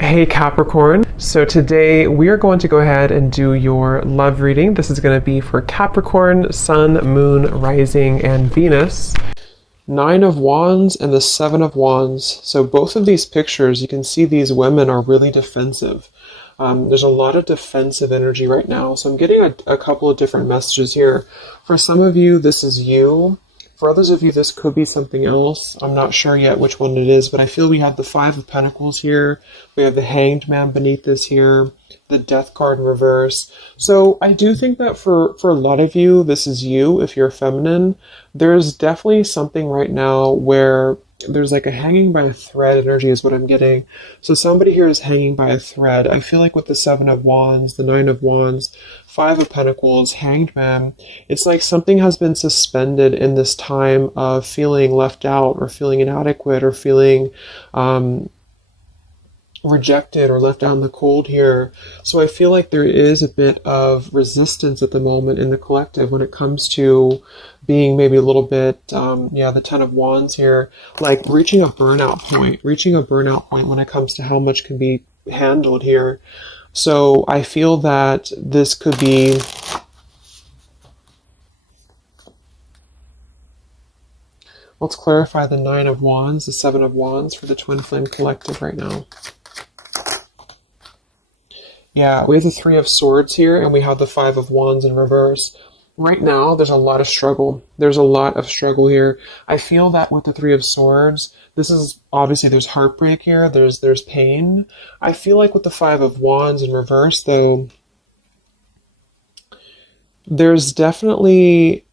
Hey Capricorn, so today we are going to go ahead and do your love reading. This is going to be for Capricorn, Sun, Moon, Rising, and Venus. Nine of Wands and the Seven of Wands. So both of these pictures, you can see these women are really defensive. There's a lot of defensive energy right now. So I'm getting a couple of different messages here. For some of you, this is you. For others of you, this could be something else. I'm not sure yet which one it is, but I feel we have the Five of Pentacles here. We have the Hanged Man beneath this here, the Death card in reverse. So I do think that for a lot of you, this is you, if you're feminine. There's definitely something right now where there's like a hanging by a thread energy is what I'm getting. So somebody here is hanging by a thread. I feel like with the Seven of Wands, the Nine of Wands, Five of Pentacles, Hanged Man, it's like something has been suspended in this time of feeling left out or feeling inadequate or feeling rejected or left out in the cold here. So I feel like there is a bit of resistance at the moment in the collective when it comes to being maybe a little bit, the Ten of Wands here, like reaching a burnout point when it comes to how much can be handled here. So I feel that this could be let's clarify the Nine of Wands, the Seven of Wands for the Twin Flame Collective right now. Yeah, we have the Three of Swords here, and we have the Five of Wands in reverse. Right now, there's a lot of struggle. There's a lot of struggle here. I feel that with the Three of Swords, this is obviously there's heartbreak here. There's pain. I feel like with the Five of Wands in reverse, though, there's definitely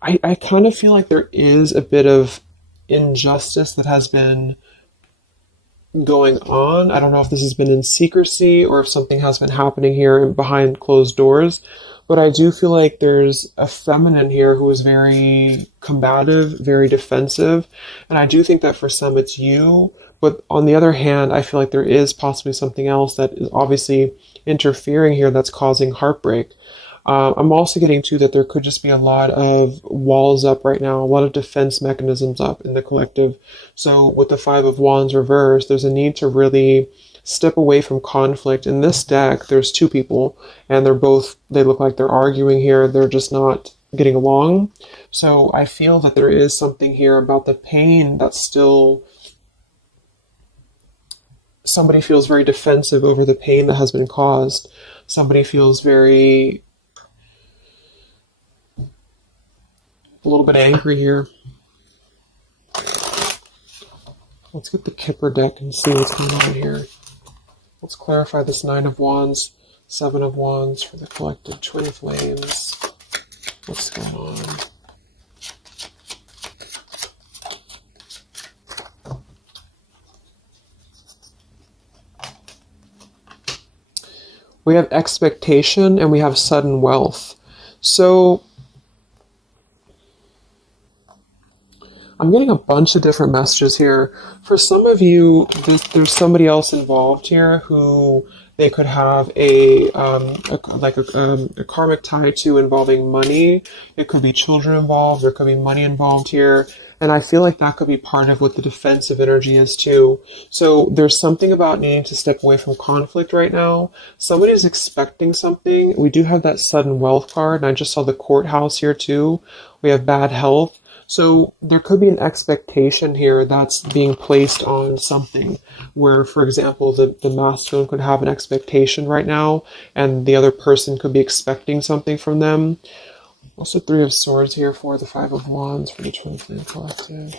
I kind of feel like there is a bit of injustice that has been going on. I don't know if this has been in secrecy or if something has been happening here behind closed doors, but I do feel like there's a feminine here who is very combative, very defensive, and I do think that for some it's you, but on the other hand, I feel like there is possibly something else that is obviously interfering here that's causing heartbreak. I'm also getting to that there could just be a lot of walls up right now, a lot of defense mechanisms up in the collective. So with the Five of Wands reversed, there's a need to really step away from conflict. In this deck, there's two people, and they look like they're arguing here. They're just not getting along. So I feel that there is something here about the pain that's still... Somebody feels very defensive over the pain that has been caused. Somebody feels very... a little bit angry here. Let's get the Kipper deck and see what's going on here. Let's clarify this Nine of Wands, Seven of Wands for the collective Twin Flames. What's going on? We have expectation and we have sudden wealth. So I'm getting a bunch of different messages here. For some of you, there's somebody else involved here who they could have a karmic tie to involving money. It could be children involved. There could be money involved here. And I feel like that could be part of what the defensive energy is too. So there's something about needing to step away from conflict right now. Somebody's expecting something. We do have that sudden wealth card. And I just saw the courthouse here too. We have bad health. So there could be an expectation here that's being placed on something where, for example, the masculine could have an expectation right now and the other person could be expecting something from them. Also Three of Swords here for the Five of Wands for the Twin Flame Collective.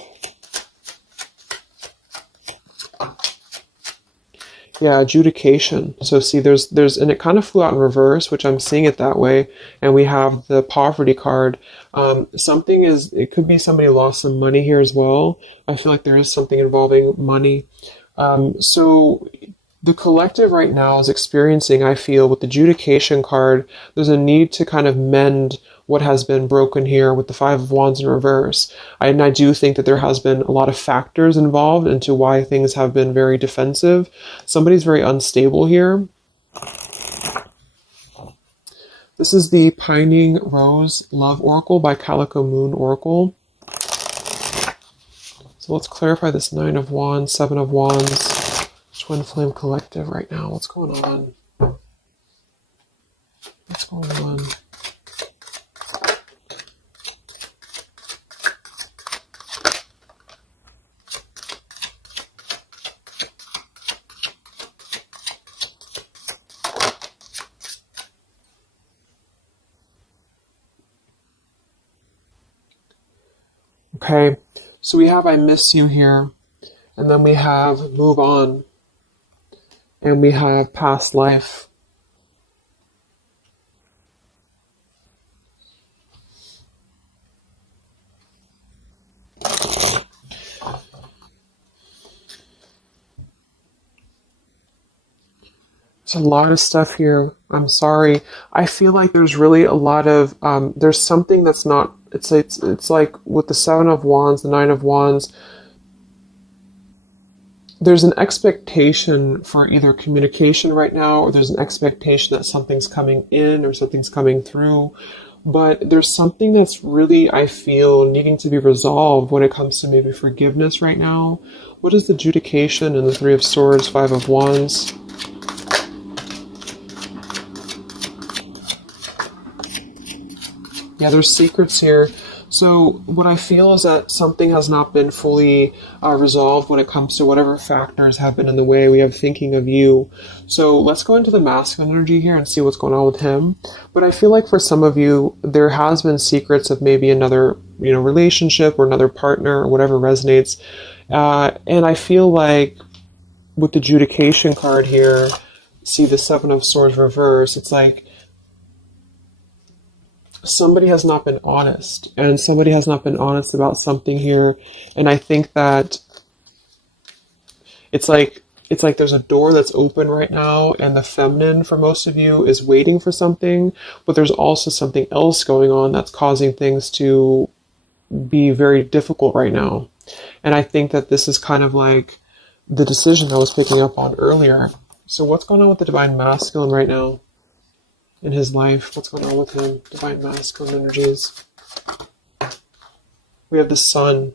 Yeah, adjudication. So see, there's, and it kind of flew out in reverse, which I'm seeing it that way. And we have the poverty card. It could be somebody lost some money here as well. I feel like there is something involving money. So the collective right now is experiencing, I feel, with the adjudication card, there's a need to kind of mend what has been broken here with the Five of Wands in reverse. And I do think that there has been a lot of factors involved into why things have been very defensive. Somebody's very unstable here. This is the Pining Rose Love Oracle by Calico Moon Oracle. So let's clarify this Nine of Wands, Seven of Wands, Twin Flame Collective right now. What's going on? What's going on? Okay, so we have I miss you here, and then we have move on, and we have past life. There's a lot of stuff here. I'm sorry. I feel like there's really a lot of, there's something that's not, it's like with the Seven of Wands, the Nine of Wands, there's an expectation for either communication right now, or there's an expectation that something's coming in or something's coming through. But there's something that's really, I feel, needing to be resolved when it comes to maybe forgiveness right now. What is the adjudication in the Three of Swords, Five of Wands? Yeah, there's secrets here. So what I feel is that something has not been fully resolved when it comes to whatever factors have been in the way. We have thinking of you. So let's go into the masculine energy here and see what's going on with him. But I feel like for some of you, there has been secrets of maybe another, relationship or another partner or whatever resonates. And I feel like with the adjudication card here, see the Seven of Swords reverse, it's like somebody has not been honest, and somebody has not been honest about something here. And I think that it's like there's a door that's open right now, and the feminine for most of you is waiting for something, but there's also something else going on that's causing things to be very difficult right now. And I think that this is kind of like the decision I was picking up on earlier. So what's going on with the Divine Masculine right now in his life? What's going on with him? Divine Masculine energies. We have the Sun.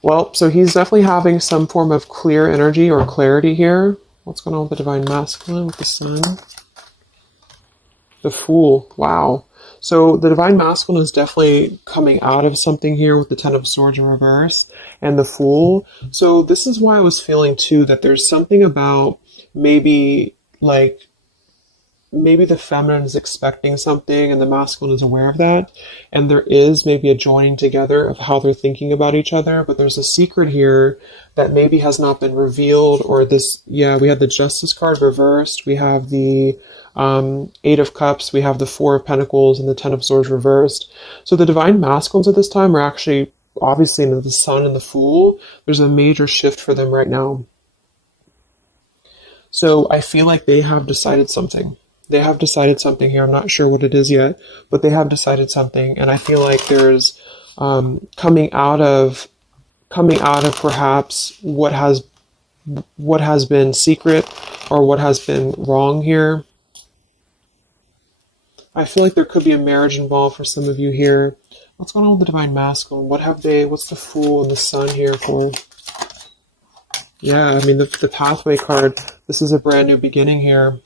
Well, so he's definitely having some form of clear energy or clarity here. What's going on with the Divine Masculine with the Sun? The Fool. Wow. So the Divine Masculine is definitely coming out of something here with the Ten of Swords in reverse and the Fool. So this is why I was feeling too that there's something about maybe the feminine is expecting something and the masculine is aware of that. And there is maybe a joining together of how they're thinking about each other. But there's a secret here that maybe has not been revealed, or this, yeah, we have the Justice card reversed. We have the Eight of Cups. We have the Four of Pentacles and the Ten of Swords reversed. So the Divine Masculines at this time are actually, obviously, into the Sun and the Fool. There's a major shift for them right now. So I feel like they have decided something. They have decided something here. I'm not sure what it is yet, but they have decided something. And I feel like there's coming out of perhaps what has been secret or what has been wrong here. I feel like there could be a marriage involved for some of you here. What's going on with the Divine Masculine? What's the Fool and the Sun here for? Yeah, I mean, the Pathway card, this is a brand new beginning here.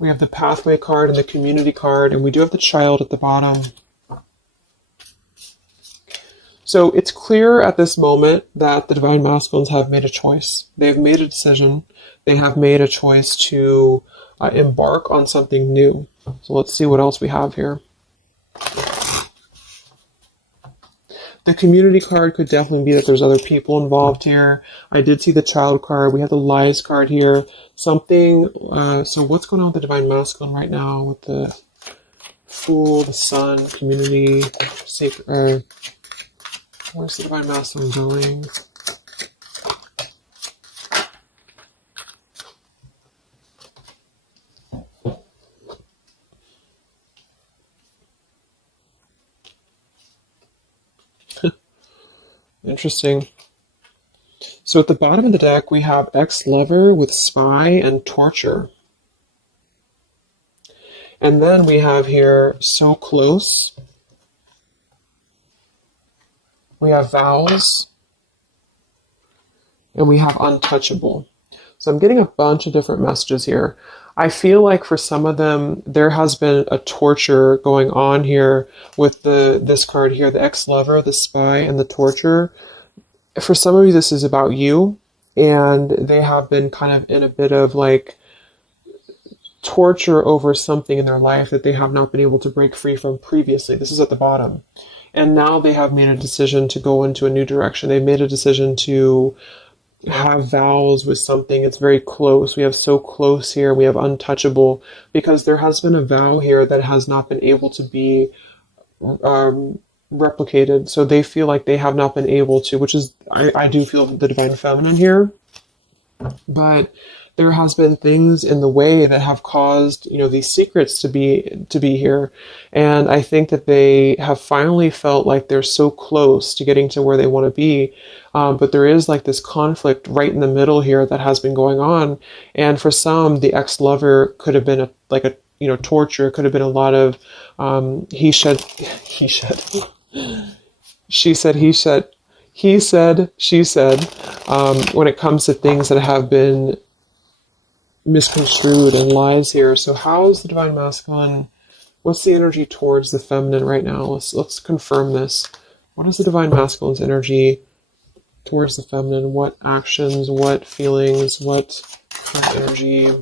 We have the Pathway card and the Community card, and we do have the Child at the bottom. So it's clear at this moment that the Divine Masculines have made a choice. They've made a decision. They have made a choice to embark on something new. So let's see what else we have here. The Community card could definitely be that there's other people involved here. I did see the Child card. We have the Lies card here. Something, so what's going on with the Divine Masculine right now with the Fool, the Sun, Community, Sacred, where's the Divine Masculine going? Interesting. So at the bottom of the deck, we have ex-lover with spy and torture. And then we have here so close We have vows, and we have untouchable. So I'm getting a bunch of different messages here. I feel like for some of them, there has been a torture going on here with this card here, the ex-lover, the spy, and the torture. For some of you, this is about you, and they have been kind of in a bit of like torture over something in their life that they have not been able to break free from previously. This is at the bottom. And now they have made a decision to go into a new direction. They've made a decision to have vows with something. It's very close. We have so close here. We have untouchable, because there has been a vow here that has not been able to be replicated. So they feel like they have not been able to, which is, I do feel the divine feminine here, but there has been things in the way that have caused, you know, these secrets to be here. And I think that they have finally felt like they're so close to getting to where they want to be. But there is like this conflict right in the middle here that has been going on. And for some, the ex-lover could have been torture. It could have been a lot of he said, she said, he said, he said, she said, when it comes to things that have been misconstrued and lies here. So how is the divine masculine? What's the energy towards the feminine right now? Let's confirm this. What is the divine masculine's energy towards the feminine? What actions, what feelings, what energy?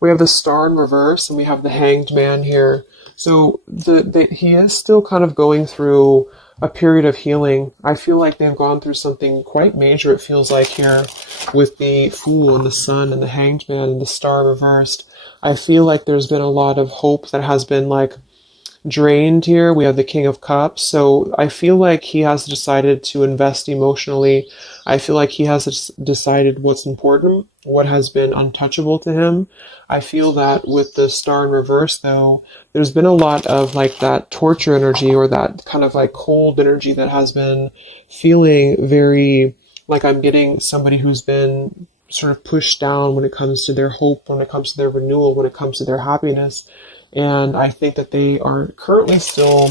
We have the Star in reverse, and we have the Hanged Man here. So he is still kind of going through a period of healing. I feel like they've gone through something quite major, it feels like, here with the Fool and the Sun and the Hanged Man and the Star reversed. I feel like there's been a lot of hope that has been like drained here. We have the King of Cups. So I feel like he has decided to invest emotionally. I feel like he has decided what's important, what has been untouchable to him. I feel that with the Star in reverse, though, there's been a lot of like that torture energy, or that kind of like cold energy that has been feeling very like I'm getting somebody who's been sort of pushed down when it comes to their hope, when it comes to their renewal, when it comes to their happiness. And I think that they are currently still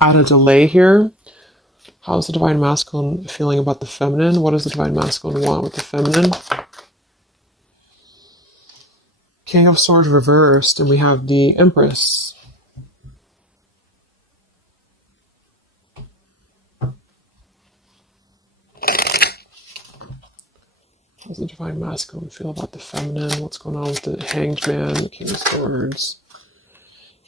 at a delay here. How's the divine masculine feeling about the feminine? What does the divine masculine want with the feminine? King of Swords reversed, and we have the Empress. How's the divine masculine feel about the feminine? What's going on with the Hanged Man, the King of Swords?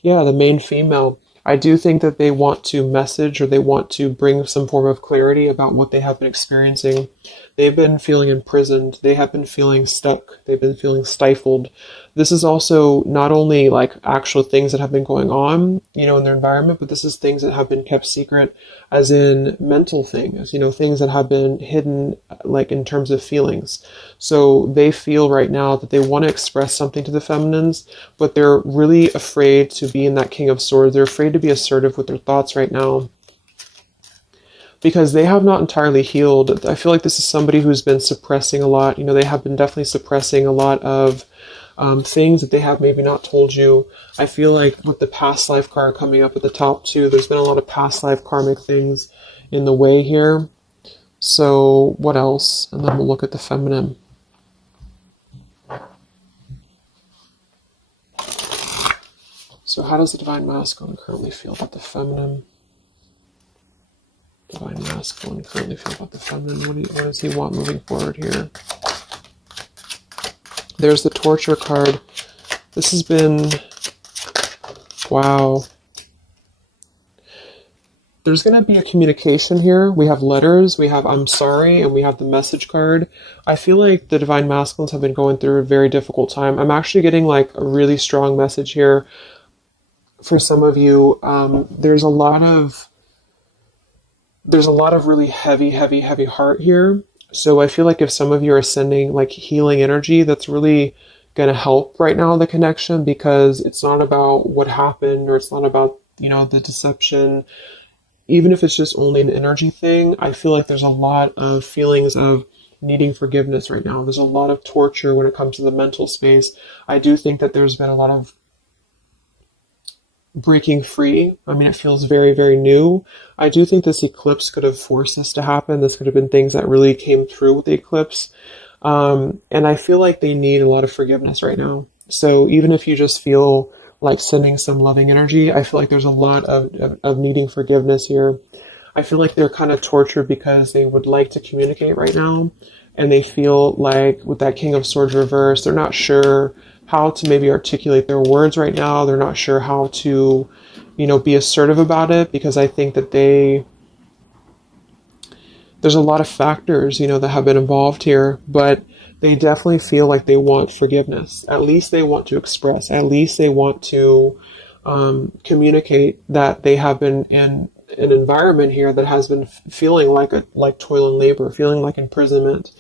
Yeah, the main female. I do think that they want to message, or they want to bring some form of clarity about what they have been experiencing. They've been feeling imprisoned. They have been feeling stuck. They've been feeling stifled. This is also not only like actual things that have been going on, you know, in their environment, but this is things that have been kept secret, as in mental things, you know, things that have been hidden, like in terms of feelings. So they feel right now that they want to express something to the feminines, but they're really afraid to be in that King of Swords. They're afraid to be assertive with their thoughts right now, because they have not entirely healed. I feel like this is somebody who's been suppressing a lot. You know, they have been definitely suppressing a lot of things that they have maybe not told you. I feel like with the past life card coming up at the top too, there's been a lot of past life karmic things in the way here. So what else? And then we'll look at the feminine. So how does the divine masculine currently feel about the feminine? Divine masculine currently feel about the feminine. What does he want moving forward here? There's the torture card. This has been, wow. There's going to be a communication here. We have letters, we have I'm sorry, and we have the message card. I feel like the divine masculines have been going through a very difficult time. I'm actually getting like a really strong message here for some of you. There's a lot of really heavy heart here. So I feel like if some of you are sending like healing energy, that's really going to help right now, the connection, because it's not about what happened, or it's not about, you know, the deception. Even if it's just only an energy thing, I feel like there's a lot of feelings of needing forgiveness right now. There's a lot of torture when it comes to the mental space. I do think that there's been a lot of breaking free. I mean, it feels very, very new. I do think this eclipse could have forced this to happen. This could have been things that really came through with the eclipse. And I feel like they need a lot of forgiveness right now. So even if you just feel like sending some loving energy, I feel like there's a lot of needing forgiveness here. I feel like they're kind of tortured because they would like to communicate right now. And they feel like with that King of Swords reverse, they're not sure how to maybe articulate their words right now. They're not sure how to, be assertive about it, because I think that there's a lot of factors, that have been involved here, but they definitely feel like they want forgiveness. At least they want to express, at least they want to communicate that they have been in an environment here that has been feeling like toil and labor, feeling like imprisonment.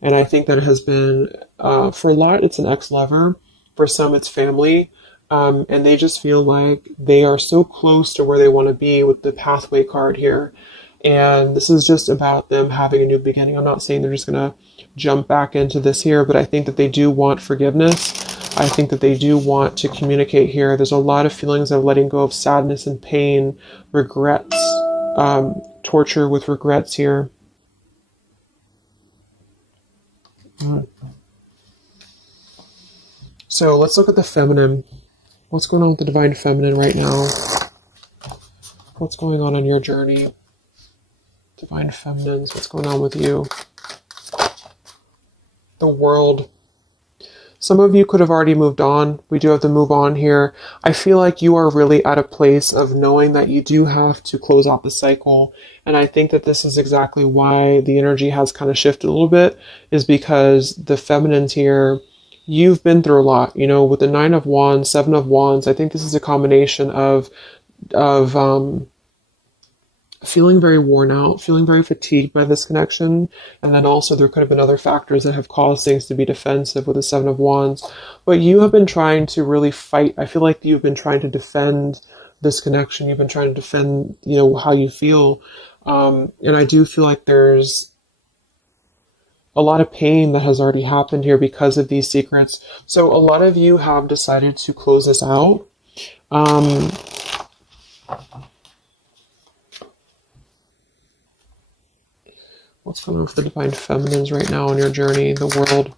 And I think that it has been, for a lot, it's an ex-lover. For some, it's family. And they just feel like they are so close to where they want to be with the pathway card here. And this is just about them having a new beginning. I'm not saying they're just going to jump back into this here, but I think that they do want forgiveness. I think that they do want to communicate here. There's a lot of feelings of letting go of sadness and pain, regrets, torture with regrets here. So let's look at the feminine. What's going on with the divine feminine right now? What's going on your journey? Divine feminines, what's going on with you? The world. Some of you could have already moved on. We do have to move on here. I feel like you are really at a place of knowing that you do have to close out the cycle. And I think that this is exactly why the energy has kind of shifted a little bit, is because the feminines here, you've been through a lot, with the 9 of Wands, 7 of Wands. I think this is a combination of feeling very worn out, feeling very fatigued by this connection. And then also there could have been other factors that have caused things to be defensive with the 7 of Wands. But you have been trying to really fight. I feel like you've been trying to defend this connection. You've been trying to defend, how you feel. And I do feel like there's a lot of pain that has already happened here because of these secrets. So a lot of you have decided to close this out. What's going on with the divine feminines right now on your journey, the world?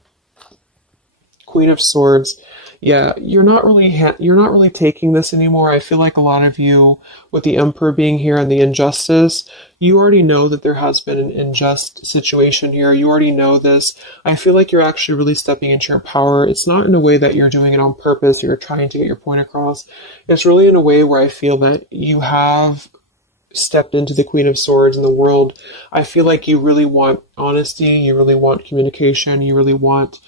Queen of Swords. Yeah, you're not really taking this anymore. I feel like a lot of you, with the Emperor being here and the injustice, you already know that there has been an unjust situation here. You already know this. I feel like you're actually really stepping into your power. It's not in a way that you're doing it on purpose. You're trying to get your point across. It's really in a way where I feel that you have stepped into the Queen of Swords in the world. I feel like you really want honesty, you really want communication, you really want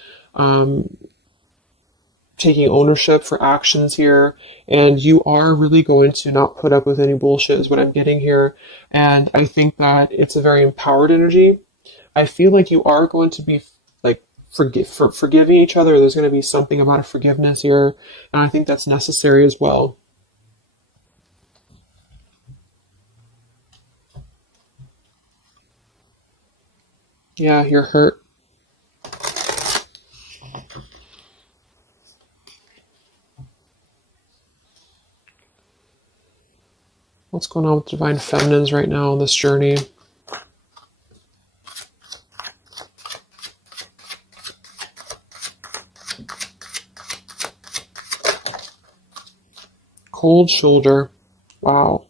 taking ownership for actions here, and you are really going to not put up with any bullshit is what I'm getting here. And I think that it's a very empowered energy. I feel like you are going to be like forgiving each other. There's going to be something about a forgiveness here, and I think that's necessary as well. Yeah, you're hurt. What's going on with divine feminines right now on this journey? Cold shoulder. Wow.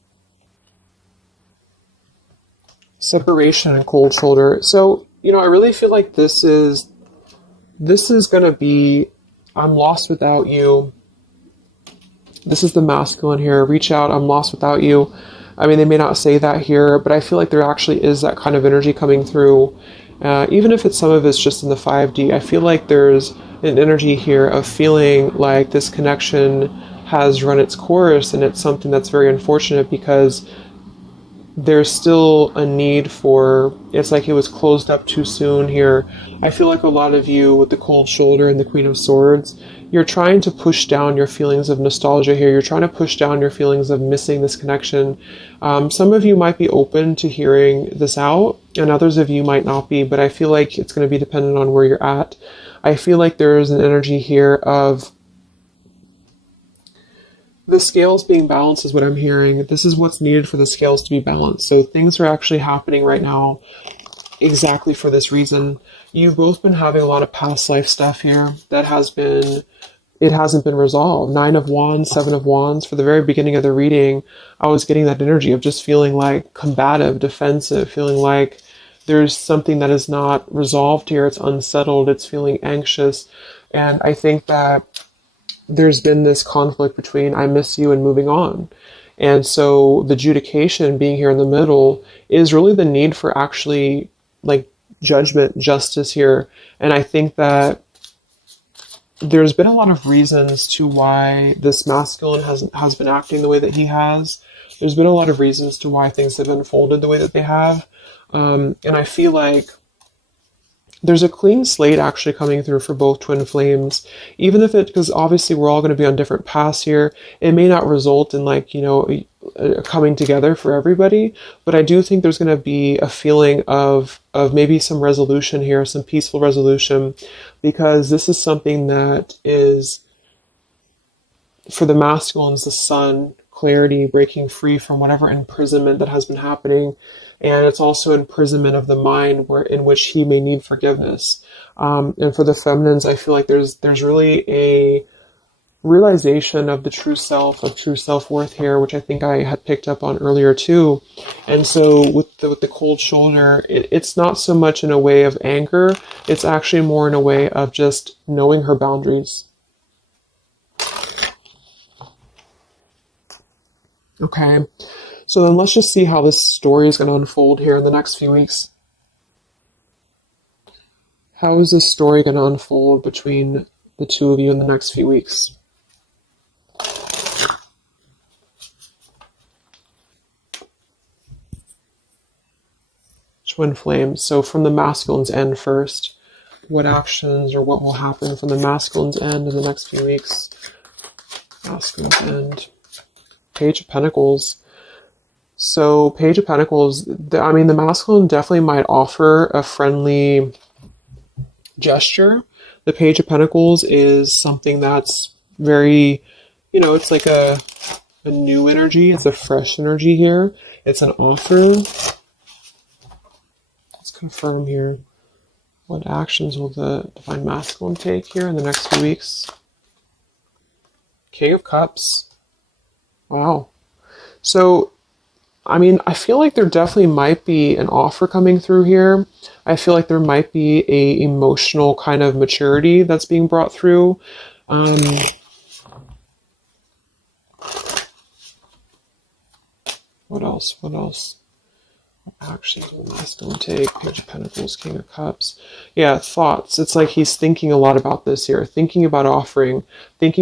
Separation and cold shoulder. So, I really feel like this is going to be, I'm lost without you. This is the masculine here. Reach out, I'm lost without you. I mean, they may not say that here, but I feel like there actually is that kind of energy coming through. Even if some of it's just in the 5D, I feel like there's an energy here of feeling like this connection has run its course, and it's something that's very unfortunate because there's still a need for, it's like it was closed up too soon here. I feel like a lot of you with the cold shoulder and the Queen of Swords, you're trying to push down your feelings of nostalgia here. You're trying to push down your feelings of missing this connection. Some of you might be open to hearing this out, and others of you might not be, but I feel like it's going to be dependent on where you're at. I feel like there's an energy here of The scales being balanced is what I'm hearing. This is what's needed for the scales to be balanced. So things are actually happening right now exactly for this reason. You've both been having a lot of past life stuff here that it hasn't been resolved. 9 of Wands, 7 of Wands. For the very beginning of the reading, I was getting that energy of just feeling like combative, defensive, feeling like there's something that is not resolved here. It's unsettled. It's feeling anxious. And I think that there's been this conflict between I miss you and moving on. And so the adjudication being here in the middle is really the need for actually like judgment, justice here. And I think that there's been a lot of reasons to why this masculine has been acting the way that he has. There's been a lot of reasons to why things have unfolded the way that they have. And I feel like there's a clean slate actually coming through for both twin flames, even if because obviously we're all going to be on different paths here. It may not result in like, a coming together for everybody, but I do think there's going to be a feeling of maybe some resolution here, some peaceful resolution, because this is something that is for the masculines, the sun, clarity, breaking free from whatever imprisonment that has been happening. And it's also imprisonment of the mind in which he may need forgiveness. And for the feminines, I feel like there's really a realization of the true self, of true self-worth here, which I think I had picked up on earlier too. And so with the cold shoulder, it's not so much in a way of anger. It's actually more in a way of just knowing her boundaries. Okay. So then let's just see how this story is going to unfold here in the next few weeks. How is this story going to unfold between the two of you in the next few weeks? Twin flames. So from the masculine's end first, what actions or what will happen from the masculine's end in the next few weeks? Masculine's end. Page of Pentacles. So Page of Pentacles, the masculine definitely might offer a friendly gesture. The Page of Pentacles is something that's very, it's like a new energy. It's a fresh energy here. It's an offer. Let's confirm here. What actions will the Divine Masculine take here in the next few weeks? King of Cups. Wow. So I feel like there definitely might be an offer coming through here. I feel like there might be a emotional kind of maturity that's being brought through. What else? Actually, the masculine take, Page of Pentacles, King of Cups. Yeah, thoughts. It's like he's thinking a lot about this here, thinking about offering, and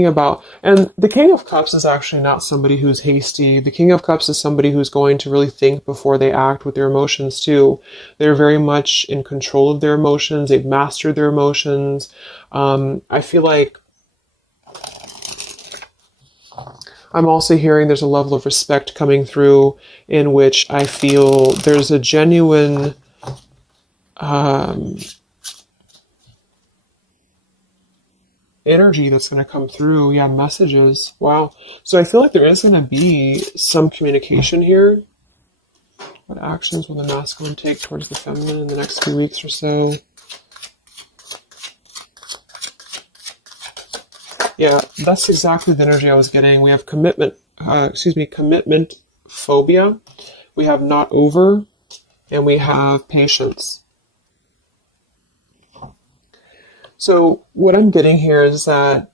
the King of Cups is actually not somebody who's hasty. The King of Cups is somebody who's going to really think before they act with their emotions too. They're very much in control of their emotions. They've mastered their emotions. I feel like I'm also hearing there's a level of respect coming through in which I feel there's a genuine energy that's going to come through. Yeah, messages. Wow. So I feel like there is going to be some communication here. What actions will the masculine take towards the feminine in the next few weeks or so? Yeah, that's exactly the energy I was getting. We have commitment phobia. We have not over, and we have patience. So what I'm getting here is that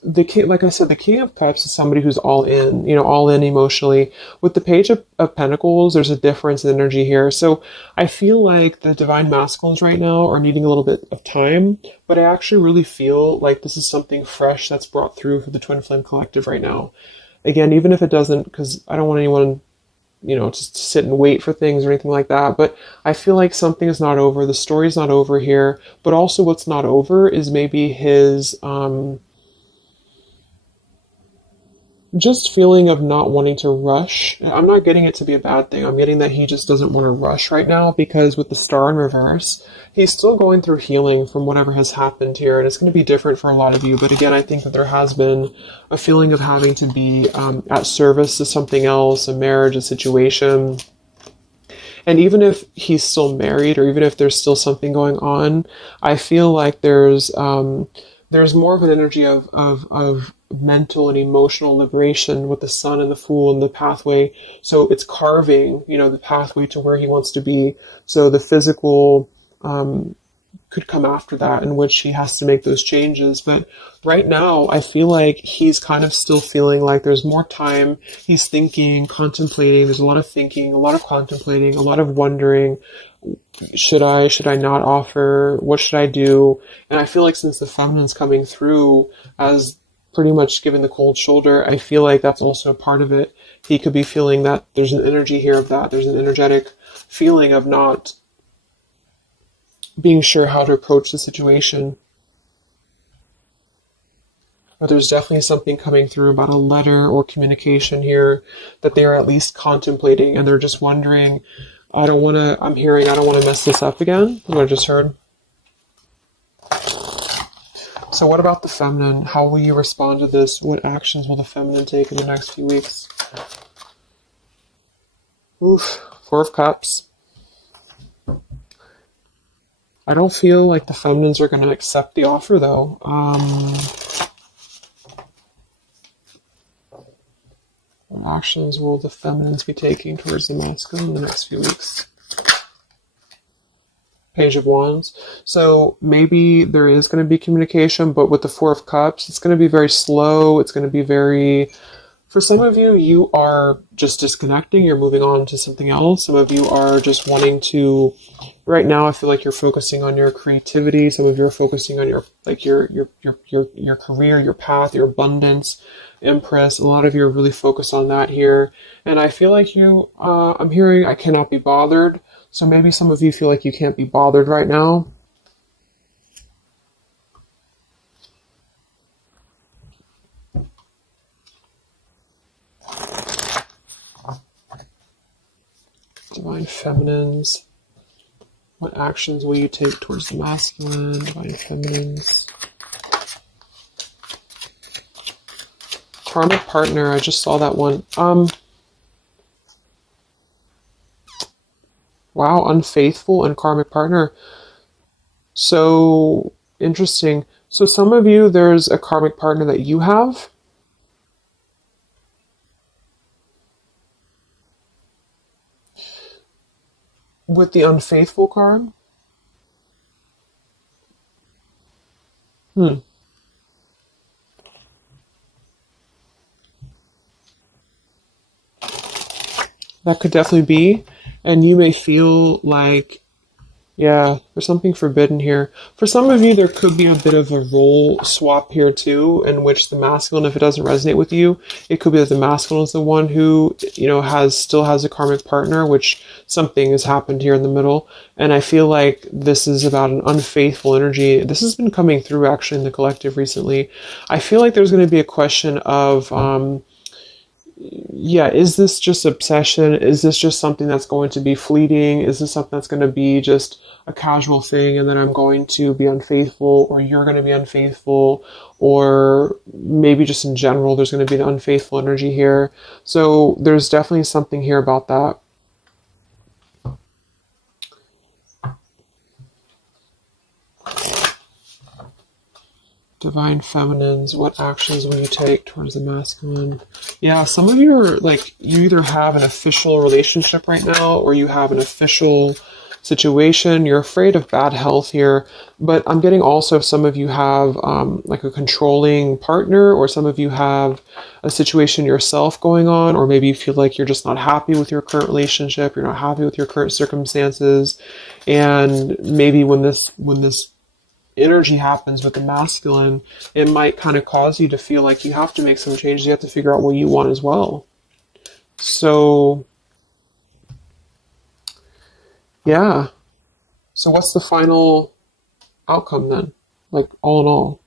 the king, like I said, the King of Cups is somebody who's all in, all in emotionally. With the Page of Pentacles, there's a difference in energy here. So I feel like the Divine Masculines right now are needing a little bit of time, but I actually really feel like this is something fresh that's brought through for the Twin Flame Collective right now. Again, even if it doesn't, because I don't want anyone, just to sit and wait for things or anything like that, but I feel like something is not over. The story's not over here, but also what's not over is maybe his, just feeling of not wanting to rush. I'm not getting it to be a bad thing. I'm getting that he just doesn't want to rush right now, because with the star in reverse, he's still going through healing from whatever has happened here. And it's going to be different for a lot of you. But again, I think that there has been a feeling of having to be at service to something else, a marriage, a situation. And even if he's still married, or even if there's still something going on, I feel like there's more of an energy of mental and emotional liberation with the Sun and the Fool and the pathway. So it's carving, the pathway to where he wants to be. So the physical could come after that, in which he has to make those changes. But right now, I feel like he's kind of still feeling like there's more time. He's thinking, contemplating. There's a lot of thinking, a lot of contemplating, a lot of wondering. Should I not offer? What should I do? And I feel like since the feminine's coming through as pretty much giving the cold shoulder, I feel like that's also a part of it. He could be feeling that there's an energy here of that. There's an energetic feeling of not being sure how to approach the situation. But there's definitely something coming through about a letter or communication here that they are at least contemplating, and they're just wondering, I don't want to mess this up again. What I just heard. So what about the feminine? How will you respond to this? What actions will the feminine take in the next few weeks? Oof, Four of Cups. I don't feel like the feminines are going to accept the offer, though. What actions will the feminines be taking towards the masculine in the next few weeks? Page of Wands. So maybe there is going to be communication, but with the Four of Cups, it's going to be very slow. It's going to be very... For some of you, you are just disconnecting. You're moving on to something else. Some of you are just wanting to... Right now, I feel like you're focusing on your creativity. Some of you are focusing on your career, your path, your abundance, Empress. A lot of you are really focused on that here. And I feel like you, I'm hearing I cannot be bothered. So maybe some of you feel like you can't be bothered right now. Divine Feminines. What actions will you take towards the masculine? Divine Feminines. Karmic partner, I just saw that one. Wow, unfaithful and karmic partner. So interesting. So some of you, there's a karmic partner that you have. With the unfaithful card. That could definitely be. And you may feel like, yeah, there's something forbidden here. For some of you, there could be a bit of a role swap here too, in which the masculine, if it doesn't resonate with you, it could be that the masculine is the one who, still has a karmic partner, which something has happened here in the middle. And I feel like this is about an unfaithful energy. This has been coming through actually in the collective recently. I feel like there's going to be a question of, is this just obsession? Is this just something that's going to be fleeting? Is this something that's going to be just a casual thing and then I'm going to be unfaithful, or you're going to be unfaithful, or maybe just in general there's going to be an unfaithful energy here. So there's definitely something here about that. Divine Feminines, what actions will you take towards the masculine? Yeah, some of you are like, you either have an official relationship right now, or you have an official situation. You're afraid of bad health here, but I'm getting also some of you have like a controlling partner, or some of you have a situation yourself going on, or maybe you feel like you're just not happy with your current relationship. You're not happy with your current circumstances. And maybe when this energy happens with the masculine, it might kind of cause you to feel like you have to make some changes. You have to figure out what you want as well. So, yeah. So what's the final outcome then? Like all in all,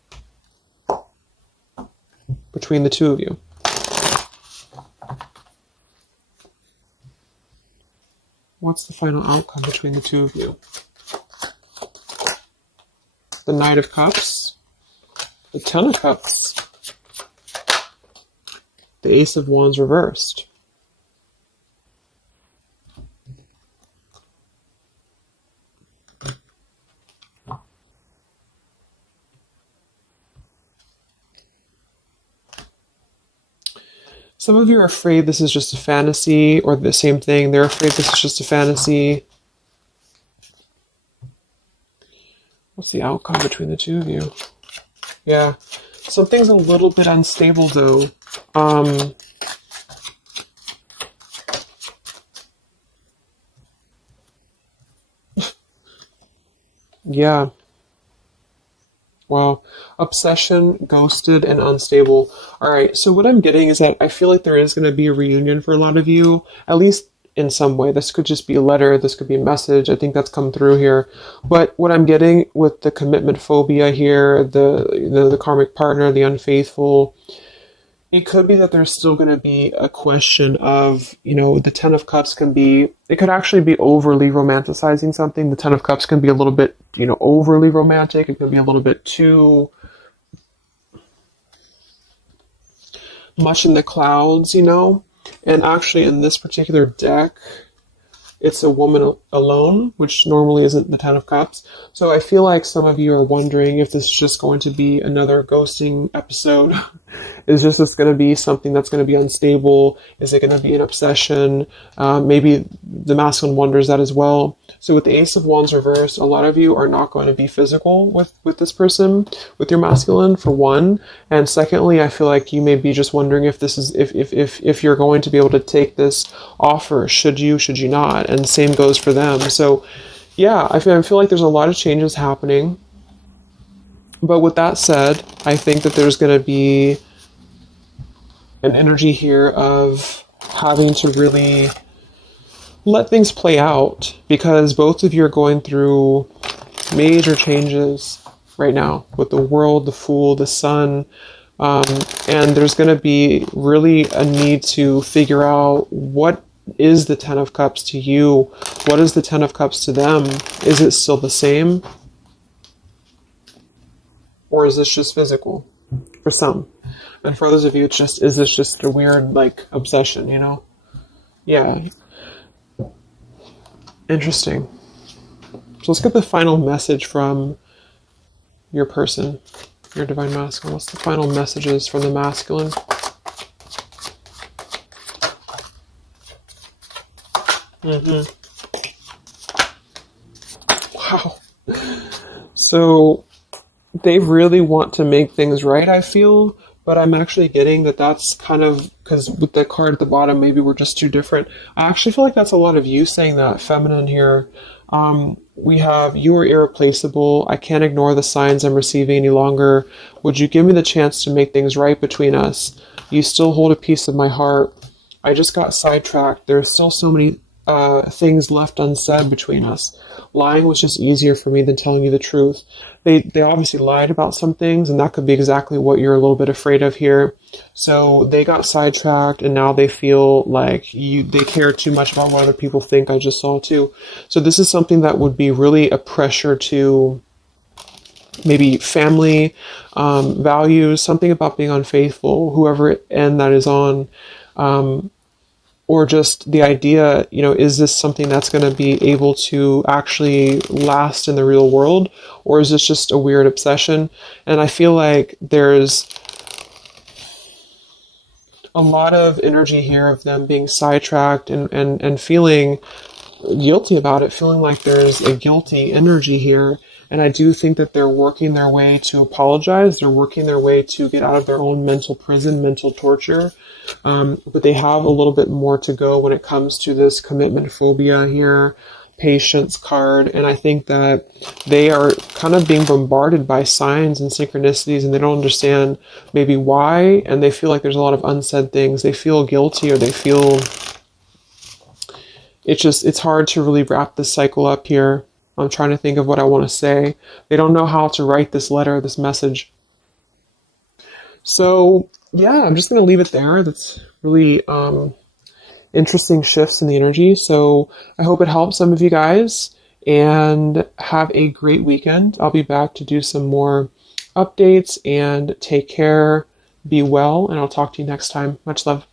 between the two of you? What's the final outcome between the two of you? The Knight of Cups, the Ten of Cups, the Ace of Wands reversed. Some of you are afraid this is just a fantasy, or the same thing. They're afraid this is just a fantasy. What's the outcome between the two of you? Yeah. Something's a little bit unstable, though. Yeah. Wow. Obsession, ghosted, and unstable. All right. So what I'm getting is that I feel like there is going to be a reunion for a lot of you, at least in some way. This could just be a letter. This could be a message. I think that's come through here. But what I'm getting with the commitment phobia here, the karmic partner, the unfaithful, it could be that there's still going to be a question of, the Ten of Cups it could actually be overly romanticizing something. The Ten of Cups can be a little bit, overly romantic. It can be a little bit too much in the clouds, And actually in this particular deck, it's a woman alone, which normally isn't the Ten of Cups. So I feel like some of you are wondering if this is just going to be another ghosting episode. Is this going to be something that's going to be unstable? Is it going to be an obsession? Maybe the masculine wonders that as well. So with the Ace of Wands reversed, a lot of you are not going to be physical with this person, with your masculine, for one. And secondly, I feel like you may be just wondering if this is if you're going to be able to take this offer. Should you not? And same goes for them. So yeah, I feel like there's a lot of changes happening. But with that said, I think that there's going to be an energy here of having to really let things play out, because both of you are going through major changes right now with the World, the Fool, the Sun, and there's going to be really a need to figure out what is the Ten of Cups to you, what is the Ten of Cups to them. Is it still the same, or is this just physical for some? And for others of you, is this just a weird, obsession, Yeah. Interesting. So let's get the final message from your person, your divine masculine. What's the final messages from the masculine? Wow. So they really want to make things right, I feel. But I'm actually getting that that's kind of, because with the card at the bottom, maybe we're just too different. I actually feel like that's a lot of you saying that, feminine here. We have, you are irreplaceable. I can't ignore the signs I'm receiving any longer. Would you give me the chance to make things right between us? You still hold a piece of my heart. I just got sidetracked. There are still so many things left unsaid between us. Lying was just easier for me than telling you the truth. They obviously lied about some things, and that could be exactly what you're a little bit afraid of here. So they got sidetracked, and now they feel like they care too much about what other people think. I just saw too. So this is something that would be really a pressure to maybe family values, something about being unfaithful, whoever end that is on. Or just the idea, is this something that's going to be able to actually last in the real world? Or is this just a weird obsession? And I feel like there's a lot of energy here of them being sidetracked and feeling guilty about it, feeling like there's a guilty energy here. And I do think that they're working their way to apologize. They're working their way to get out of their own mental prison, mental torture. But they have a little bit more to go when it comes to this commitment phobia here, patience card. And I think that they are kind of being bombarded by signs and synchronicities, and they don't understand maybe why. And they feel like there's a lot of unsaid things. They feel guilty, or they feel it's hard to really wrap this cycle up here. I'm trying to think of what I want to say. They don't know how to write this letter, this message. So yeah, I'm just going to leave it there. That's really interesting shifts in the energy. So I hope it helps some of you guys, and have a great weekend. I'll be back to do some more updates, and take care, be well, and I'll talk to you next time. Much love.